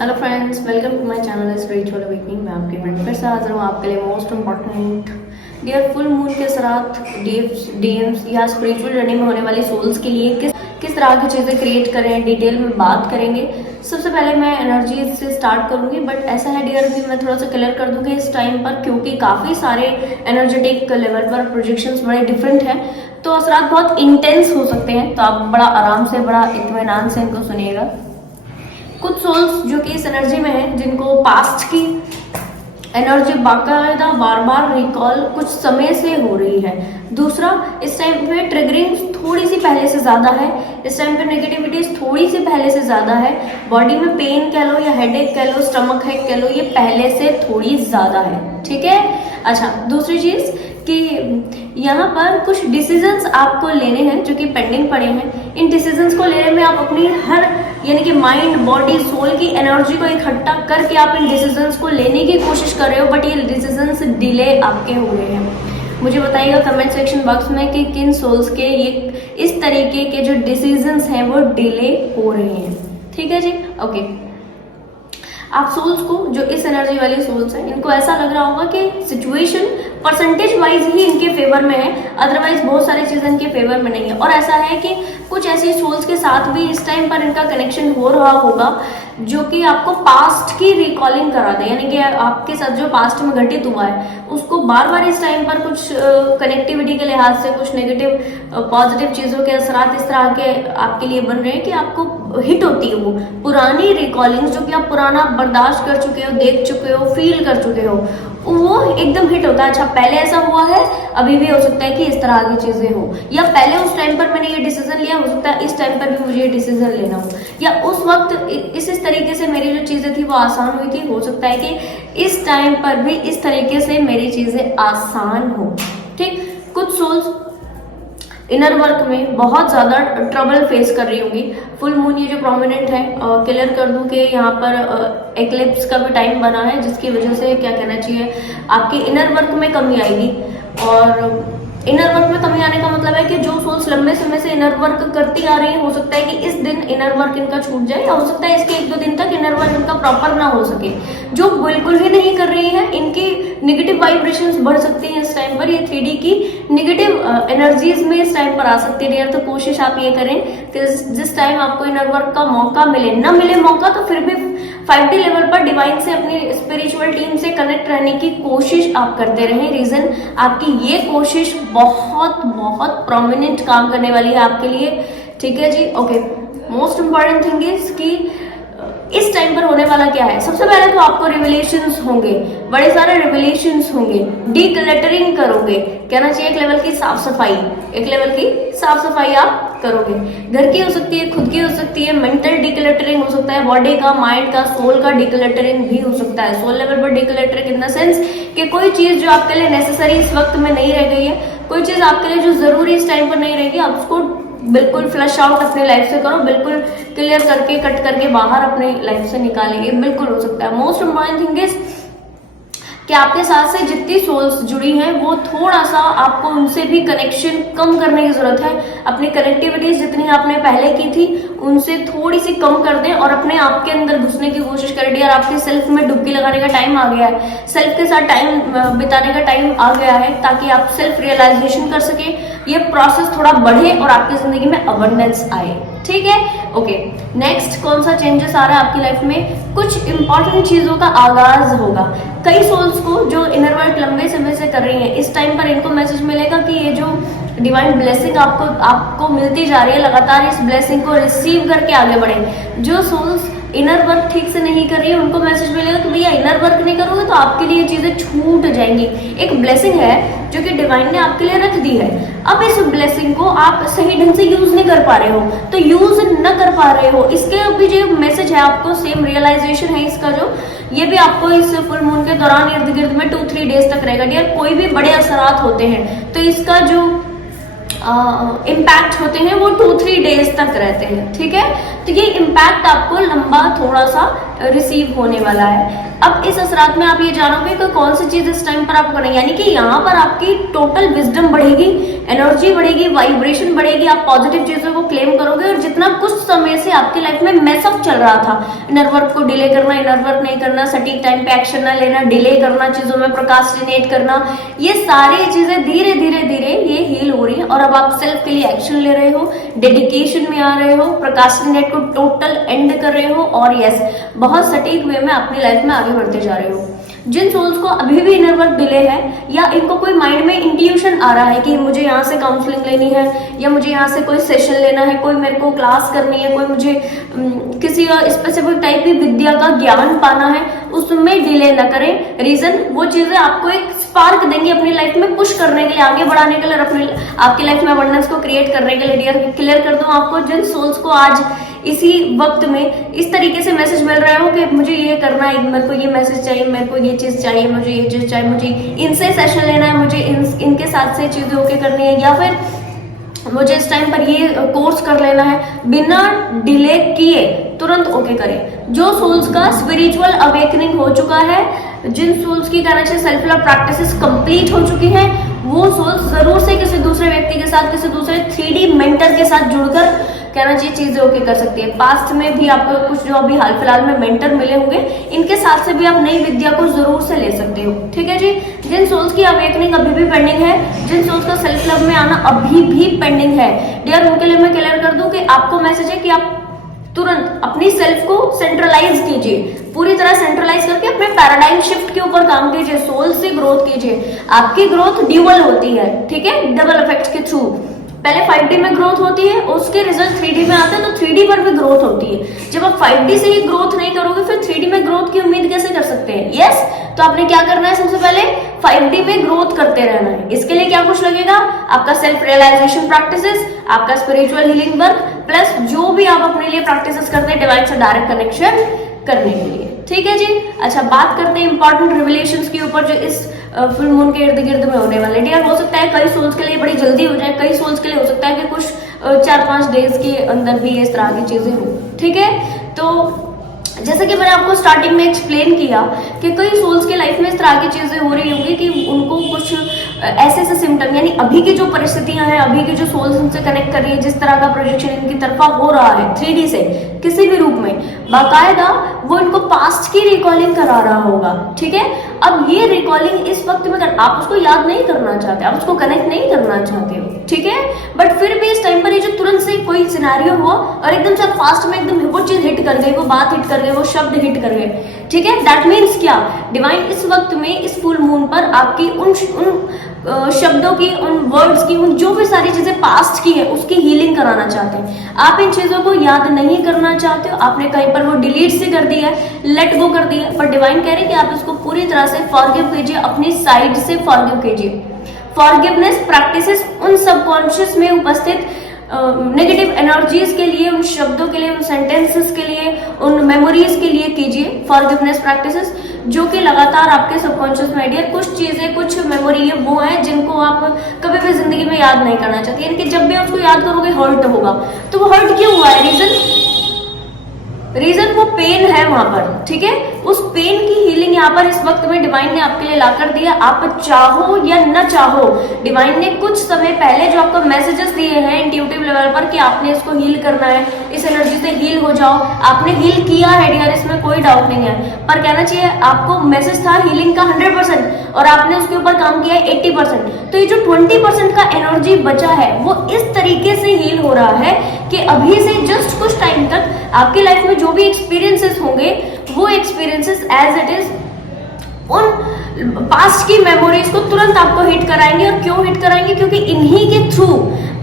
Hello friends, welcome to my channel spiritual awakening. मैं आपकी friend फिर से हाजिर हूँ आपके लिए most important dear full moon के साथ डीएम्स या स्पिरिचुअल जर्नी में होने वाली सोल्स के लिए किस तरह की चीज़ें क्रिएट करें, डिटेल में बात करेंगे। सबसे पहले मैं एनर्जी से स्टार्ट करूंगी, बट ऐसा है डियर कि मैं थोड़ा सा क्लियर कर दूंगी इस टाइम पर, क्योंकि काफ़ी सारे एनर्जेटिक लेवल पर प्रोजेक्शंस बड़े डिफरेंट हैं, तो असरात बहुत इंटेंस हो सकते हैं। तो आप बड़ा आराम से, बड़ा इत्मीनान से इनको सुनिएगा। कुछ सोल्स जो कि इस एनर्जी में है, जिनको पास्ट की एनर्जी बाकायदा बार बार रिकॉल कुछ समय से हो रही है। दूसरा, इस टाइम पे ट्रिगरिंग थोड़ी सी पहले से ज्यादा है, इस टाइम पे नेगेटिविटीज थोड़ी सी पहले से ज्यादा है, बॉडी में पेन कह लो या हेडेक कह लो, स्टमक हेक कह लो, ये पहले से थोड़ी ज्यादा है। ठीक है। अच्छा, दूसरी चीज कि यहाँ पर कुछ डिसीजंस आपको लेने हैं जो कि पेंडिंग पड़े हैं। इन डिसीजंस को लेने में आप अपनी हर यानी कि माइंड, बॉडी, सोल की एनर्जी को इकट्ठा करके आप इन डिसीजंस को लेने की कोशिश कर रहे हो, बट ये डिसीजंस डिले आपके हो रहे हैं। मुझे बताइएगा कमेंट सेक्शन बॉक्स में कि किन सोल्स के ये इस तरीके के जो डिसीजंस हैं वो डिले हो रहे हैं। ठीक है जी, ओके। आप सोल्स को, जो इस एनर्जी वाली सोल्स हैं, इनको ऐसा लग रहा होगा कि सिचुएशन परसेंटेज वाइज ही इनके फेवर में है, अदरवाइज बहुत सारी चीजें इनके फेवर में नहीं है। और ऐसा है कि कुछ ऐसी सोल्स के साथ भी इस टाइम पर इनका कनेक्शन हो रहा होगा जो कि आपको पास्ट की रिकॉलिंग करा दे, यानी कि आपके साथ जो पास्ट में घटित हुआ है उसको बार बार इस टाइम पर कुछ कनेक्टिविटी के लिहाज से कुछ नेगेटिव पॉजिटिव चीजों के असरात इस तरह के आपके लिए बन रहे हैं कि आपको हिट होती है वो पुरानी रिकॉलिंग्स, जो कि आप पुराना बर्दाश्त कर चुके हो, देख चुके हो, फील कर चुके हो, वो एकदम हिट होता है। अच्छा, पहले ऐसा हुआ है, अभी भी हो सकता है कि इस तरह की चीजें हो, या पहले उस टाइम पर मैंने ये डिसीजन लिया, हो सकता है इस टाइम पर भी मुझे ये डिसीजन लेना हो, या उस वक्त इस तरीके से मेरी जो चीजें थी वो आसान हुई थी, हो सकता है कि इस टाइम पर भी इस तरीके से मेरी चीजें आसान हो। ठीक। कुछ सोल्स इनर वर्क में बहुत ज्यादा ट्रबल फेस कर रही होंगी। फुल मून ये जो प्रोमिनेंट है, क्लियर कर दूं कि यहाँ पर एक्लिप्स का भी टाइम बना है, जिसकी वजह से क्या कहना चाहिए, आपकी इनर वर्क में कमी आएगी। और इनर वर्क में कमी आने का मतलब है कि जो सोल्स लंबे समय से इनर वर्क करती आ रही है, हो सकता है कि इस दिन इनर वर्क इनका छूट जाए, या हो सकता है इसके 1-2 दिन तक इनर वर्क इनका प्रॉपर ना हो सके। जो बिल्कुल ही नहीं कर रही है, इनकी नेगेटिव वाइब्रेशंस बढ़ सकती हैं इस टाइम पर, ये 3D की नेगेटिव एनर्जीज में इस टाइम पर आ सकती है डियर। तो कोशिश आप ये करें कि जिस टाइम आपको इनर वर्क का मौका मिले, ना मिले मौका तो फिर भी 5D लेवल पर डिवाइन से, अपनी स्पिरिचुअल टीम से कनेक्ट रहने की कोशिश आप करते रहें। रीजन, आपकी ये कोशिश बहुत बहुत प्रोमिनेंट काम करने वाली है आपके लिए। ठीक है जी, okay. Most important thing is कि इस टाइम पर होने वाला क्या है। सबसे पहले तो आपको रिविलेशंस होंगे, बड़े सारे रिविलेशंस होंगे, डीक्लटरिंग करोगे, कहना चाहिए एक लेवल की साफ सफाई, एक लेवल की साफ सफाई आप करोगे। घर की हो सकती है, खुद की हो सकती है, मेंटल डीक्लटरिंग हो सकता है, बॉडी का, माइंड का, सोल का डीक्लटरिंग भी हो सकता है। सोल लेवल पर डीक्लटरिंग इन द सेंस कि कोई चीज जो आपके लिए नेसेसरी इस वक्त में नहीं रह गई है, कोई चीज आपके लिए जो जरूरी इस टाइम पर नहीं रहेगी, आप उसको बिल्कुल फ्लश आउट अपने लाइफ से करो, बिल्कुल क्लियर करके, कट करके बाहर अपने लाइफ से निकालेंगे, बिल्कुल हो सकता है। मोस्ट इम्पॉर्टेंट थिंग इज कि आपके साथ से जितनी सोल्स जुड़ी हैं वो थोड़ा सा आपको उनसे भी कनेक्शन कम करने की जरूरत है। अपनी कनेक्टिविटीज जितनी आपने पहले की थी उनसे थोड़ी सी कम कर दें और अपने आप के अंदर घुसने की कोशिश करें डियर। आपके सेल्फ में डुबकी लगाने का टाइम आ गया है, सेल्फ के साथ टाइम बिताने का टाइम आ गया है, ताकि आप सेल्फ रियलाइजेशन कर सके, ये प्रोसेस थोड़ा बढ़े और आपकी जिंदगी में अबंडेंस आए। ठीक है, ओके। नेक्स्ट कौन सा चेंजेस आ रहा है आपकी लाइफ में? कुछ इंपॉर्टेंट चीजों का आगाज होगा। कई सोल्स को जो इनर वर्क लंबे समय से कर रही हैं, इस टाइम पर इनको मैसेज मिलेगा कि ये जो डिवाइन ब्लेसिंग आपको मिलती जा रही है, लगातार इस ब्लेसिंग को रिसीव करके आगे बढ़े। जो सोल्स इनर वर्क ठीक से नहीं कर रही है, उनको मैसेज मिलेगा कि भैया इनर वर्क नहीं करोगे तो आपके लिए चीजें छूट जाएंगी। एक ब्लेसिंग है जो कि डिवाइन ने आपके लिए रख दी है, अब इस ब्लेसिंग को आप सही ढंग से यूज नहीं कर पा रहे हो, तो यूज न कर पा रहे हो, इसके भी जो मैसेज है आपको, सेम रियलाइजेशन है इसका, जो ये भी आपको इस फुल मून के दौरान इर्द गिर्द में 2-3 डेज तक रहेगा डियर। कोई भी बड़े असरात होते हैं तो इसका जो इम्पैक्ट होते हैं वो 2-3 डेज तक रहते हैं। ठीक है, तो ये इम्पैक्ट आपको लंबा थोड़ा सा रिसीव होने वाला है। अब इस असरात में आप ये जानोगे कि कौन सी चीज इस टाइम पर आप करेंगे, यानी कि यहाँ पर आपकी टोटल विजडम बढ़ेगी, एनर्जी बढ़ेगी, वाइब्रेशन बढ़ेगी, आप पॉजिटिव चीजों को क्लेम करोगे। और जितना कुछ समय से आपकी लाइफ में मेसअप चल रहा था, इनर वर्क को डिले करना, इनर वर्क नहीं करना, सटीक टाइम पे एक्शन ना लेना, डिले करना, चीजों में प्रोक्रास्टिनेट करना, ये सारी चीजें धीरे धीरे धीरे ये हील हो रही है। और अब आप सेल्फ के लिए एक्शन ले रहे हो, डेडिकेशन में आ रहे हो, प्रोक्रास्टिनेट को टोटल एंड कर रहे हो, और यस बहुत सटीक वे में अपनी लाइफ में आगे बढ़ते जा रहे हो। जिन सोल्स को अभी भी इनर वर्क डिले है, या इनको कोई माइंड में इंट्यूशन आ रहा है कि मुझे यहाँ से काउंसलिंग लेनी है, या मुझे यहाँ से कोई सेशन लेना है, कोई मेरे को क्लास करनी है, कोई मुझे किसी स्पेसिफिक टाइप की विद्या का ज्ञान पाना है, उसमें डिले न करें। रीजन वो चीजें आपको एक स्पार्क देंगी अपनी लाइफ में पुश करने के लिए, आगे बढ़ाने के लिए, अपनी आपकी लाइफ में अबंडेंस को क्रिएट करने के लिए। डियर क्लियर कर दूं आपको, जिन सोल्स को आज इसी वक्त में इस तरीके से मैसेज मिल रहा हो कि मुझे ये करना है, मेरे को ये मैसेज चाहिए, मेरे को ये चीज चाहिए, मुझे ये चीज चाहिए, मुझे इनसे सेशन लेना है, मुझे इनके साथ से चीजें ओके करनी है, या फिर मुझे इस टाइम पर ये कोर्स कर लेना है, बिना डिले किए तुरंत ओके करें। जो सोल्स का स्पिरिचुअल अवेकनिंग हो चुका है, जिन सोल्स की कहना चाहिए सेल्फ लव प्रैक्टिसेस कंप्लीट हो चुकी हैं, वो सोल्स जरूर से किसी दूसरे व्यक्ति के साथ, किसी दूसरे 3D मेंटर के साथ जुड़कर कहना चाहिए चीजें ओके कर सकती है। पास्ट में भी आपको कुछ जो अभी हाल फिलहाल में मेंटर मिले होंगे, इनके साथ से भी आप नई विद्या को जरूर से ले सकते हो। ठीक है जी। जिन सोल्स की अवेकनिंग अभी भी पेंडिंग है, जिन सोल्स का सेल्फ लव में आना अभी भी पेंडिंग है, डियर उनके लिए मैं क्लियर कर दूं कि आपको मैसेज है कि आप तुरंत अपनी सेल्फ को सेंट्रलाइज कीजिए, पूरी तरह सेंट्रलाइज करके अपने पैराडाइम शिफ्ट के ऊपर काम कीजिए, सोल से ग्रोथ कीजिए। आपकी ग्रोथ ड्यूअल होती है, ठीक है, डबल इफेक्ट के थ्रू। पहले 5D में ग्रोथ होती है, उसके रिजल्ट 3D में आते हैं, तो 3D पर भी ग्रोथ होती है। जब आप 5D से ही ग्रोथ नहीं करोगे, फिर 3D में ग्रोथ की उम्मीद कैसे कर सकते हैं? यस, तो आपने क्या करना है, सबसे पहले 5D में ग्रोथ करते रहना है। इसके लिए क्या कुछ लगेगा? आपका सेल्फ रियलाइजेशन प्रैक्टिसेस, आपका स्पिरिचुअल हीलिंग वर्क, प्लस जो भी आप अपने लिए प्रैक्टिसेस करते हैं डिवाइन से डायरेक्ट कनेक्शन करने के लिए। ठीक है जी। अच्छा, बात करते हैं इंपॉर्टेंट रिविलेशंस के ऊपर जो इस फुल मून के इर्द गिर्द में होने वाले। डियर हो सकता है कई सोल्स के लिए बड़ी जल्दी हो जाए, कई सोल्स के लिए हो सकता है कि कुछ 4-5 डेज के अंदर भी इस तरह की चीजें हो। ठीक है, तो जैसे कि मैंने आपको स्टार्टिंग में एक्सप्लेन किया कि कई सोल्स के लाइफ में इस तरह की चीजें हो रही होंगी कि उनको कुछ ऐसे ऐसे सिम्टम, यानी अभी की जो परिस्थितियां हैं, अभी की जो सोल्स उनसे कनेक्ट कर रही है, जिस तरह का प्रोजेक्शन इनकी तरफा हो रहा है 3D से किसी भी रूप में, बाकायदा वो इनको पास्ट की रिकॉलिंग करा रहा होगा। ठीक है, अब ये रिकॉलिंग इस वक्त में आप उसको याद नहीं करना चाहते, आप उसको कनेक्ट नहीं करना चाहते हो। ठीक है, बट फिर भी इस टाइम पर ये जो तुरंत से कोई सिनेरियो हुआ और एकदम से फास्ट में एकदम वो चीज हिट कर गई, वो बात हिट कर गई, वो शब्द हिट कर गए। ठीक है, दैट मीन्स क्या, डिवाइन इस वक्त में इस फुल मून पर आपकी उन शब्दों की, उन वर्ड्स की, उन जो भी सारी चीजें पास्ट की है उसकी हीलिंग कराना चाहते हैं। आप इन चीजों को याद नहीं करना चाहते हो, आपने कहीं पर वो डिलीट से कर दिया है, लेट गो कर दिया है, पर डिवाइन कह रहे हैं कि आप इसको पूरी तरह से फॉरगिव कीजिए, अपनी साइड से फॉरगिव कीजिए। फॉरगिवनेस प्रैक्टिसेस उन सबकॉन्शियस में उपस्थित नेगेटिव एनर्जीज के लिए, उन शब्दों के लिए, उन सेंटेंसेस के लिए, उन मेमोरीज के लिए कीजिए फॉरगिवनेस प्रैक्टिसेस, जो कि लगातार आपके सबकॉन्शियस में डियर कुछ चीजें, कुछ मेमोरी वो हैं जिनको आप कभी भी जिंदगी में याद नहीं करना चाहते, यानी कि जब भी आप उसको याद करोगे हर्ट होगा। तो वो हर्ट क्यों हुआ है? रीजन वो पेन है वहां पर। ठीक है, उस पेन की हीलिंग यहाँ पर इस वक्त में डिवाइन ने आपके लिए लाकर दिया। आप चाहो या न चाहो, डिवाइन ने कुछ समय पहले जो आपको मैसेजेस दिए हैं इंट्यूटिव लेवल पर कि आपने इसको हील करना है, इस एनर्जी से हील हो जाओ, आपने हील किया है डियर, इसमें कोई डाउट नहीं है। पर कहना चाहिए आपको मैसेज था हीलिंग का 100% और आपने उसके ऊपर काम किया है 80%। तो ये जो 20% का एनर्जी बचा है वो इस तरीके से हील हो रहा है कि अभी से जस्ट कुछ टाइम तक आपकी लाइफ में जो भी एक्सपीरियंसेस होंगे वो एक्सपीरियंसेस एज इट इज उन पास्ट की मेमोरीज को तुरंत आपको हिट कराएंगे। और क्यों हिट कराएंगे? क्योंकि इन्हीं के थ्रू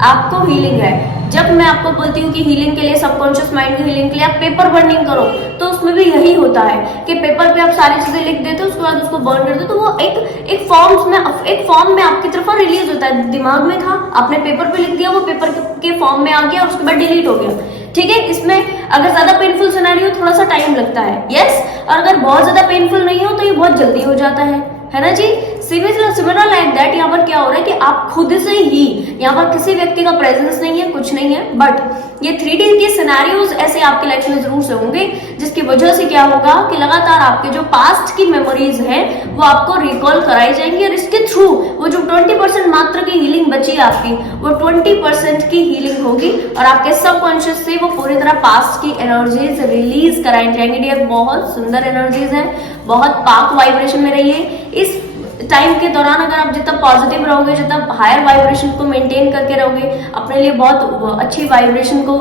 आपको हीलिंग है। जब मैं आपको बोलती हूँ कि हीलिंग के लिए, सबकॉन्शियस माइंड की हीलिंग के लिए आप पेपर बर्निंग करो, तो उसमें भी यही होता है कि पेपर पे आप सारी चीजें लिख देते हो, उसके बाद उसको बर्न कर दो, तो वो एक फॉर्म में आपकी तरफ रिलीज होता है। दिमाग में था, आपने पेपर पे लिख दिया, वो पेपर के फॉर्म में आ गया और उसके बाद डिलीट हो गया। ठीक है, इसमें अगर ज्यादा पेनफुल सिनेरियो थोड़ा सा टाइम लगता है, यस, और अगर बहुत ज्यादा पेनफुल नहीं हो तो ये बहुत जल्दी हो जाता है ना जी। सिमिलर लाइक दैट यहाँ पर क्या हो रहा है कि आप खुद से ही, यहाँ पर किसी व्यक्ति का प्रेजेंस नहीं है, कुछ नहीं है, बट ये 3D के सिनेरियोज ऐसे आपकी लाइफ में जरूर से होंगे, जिसकी वजह से क्या होगा कि लगातार आपके जो पास्ट की मेमोरीज हैं वो आपको रिकॉल कराई जाएंगी, और इसके थ्रू वो जो 20% मात्र की हीलिंग बची है आपकी, वो 20% की हीलिंग होगी, और आपके सबकॉन्शियस से वो पूरी तरह पास्ट की एनर्जीज रिलीज कराई जाएंगी। डियर, बहुत सुंदर एनर्जीज है, बहुत पाक वाइब्रेशन में रहिए। इस टाइम के दौरान अगर आप जितना पॉजिटिव रहोगे, जितना हायर वाइब्रेशन को मेंटेन करके रहोगे, अपने लिए बहुत अच्छी वाइब्रेशन को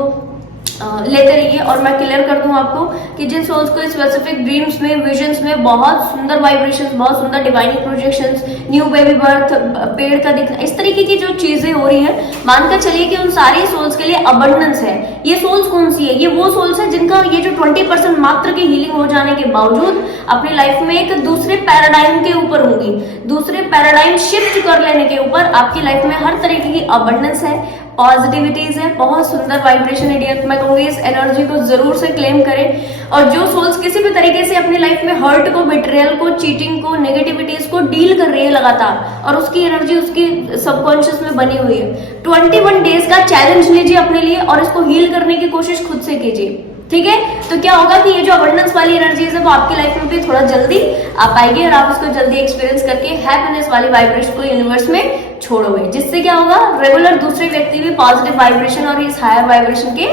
लेते रहिए। और मैं क्लियर कर दूं आपको कि जिन सोल्स को स्पेसिफिक ड्रीम्स में, विजन्स में बहुत सुंदर वाइब्रेशंस, बहुत सुंदर divine projections, new baby birth, पेड़ का दिखना, इस तरीके की जो चीजें हो रही हैं, मानकर चलिए कि उन सारी सोल्स के लिए अबंडेंस है। ये सोल्स कौन सी है? ये वो सोल्स है जिनका ये जो 20% मात्र की हीलिंग हो जाने के बावजूद अपनी लाइफ में एक दूसरे पैराडाइम के ऊपर होंगी, दूसरे पैराडाइम शिफ्ट कर लेने के ऊपर आपकी लाइफ में हर तरीके की अबंडेंस है, पॉजिटिविटीज है, बहुत सुंदर वाइब्रेशन है। डियर, मैं कहूंगी इस एनर्जी को जरूर से क्लेम करें। और जो सोल्स किसी भी तरीके से अपनी लाइफ में हर्ट को, बिट्रियल को, चीटिंग को, नेगेटिविटीज को डील कर रही है लगातार, और उसकी एनर्जी उसकी सबकॉन्शियस में बनी हुई है, 21 डेज का चैलेंज लीजिए अपने लिए और इसको हील करने की कोशिश खुद से कीजिए। ठीक है, तो क्या होगा कि ये जो अबंडेंस वाली एनर्जीज है वो आपकी लाइफ में भी थोड़ा जल्दी आ पाएगी, और आप उसको जल्दी एक्सपीरियंस करके हैप्पीनेस वाली वाइब्रेशन को यूनिवर्स में छोड़ोगे, जिससे क्या होगा, रेगुलर दूसरे व्यक्ति भी पॉजिटिव वाइब्रेशन और इस हायर वाइब्रेशन के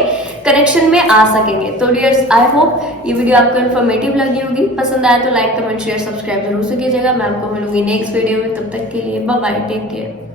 कनेक्शन में आ सकेंगे। तो डियर्स, आई होप ये वीडियो आपको इन्फॉर्मेटिव लगी होगी। पसंद आया तो लाइक, कमेंट, शेयर, सब्सक्राइब जरूर से कीजिएगा। मैं आपको मिलूंगी नेक्स्ट वीडियो में, तब तक के लिए बाय बाय, टेक केयर।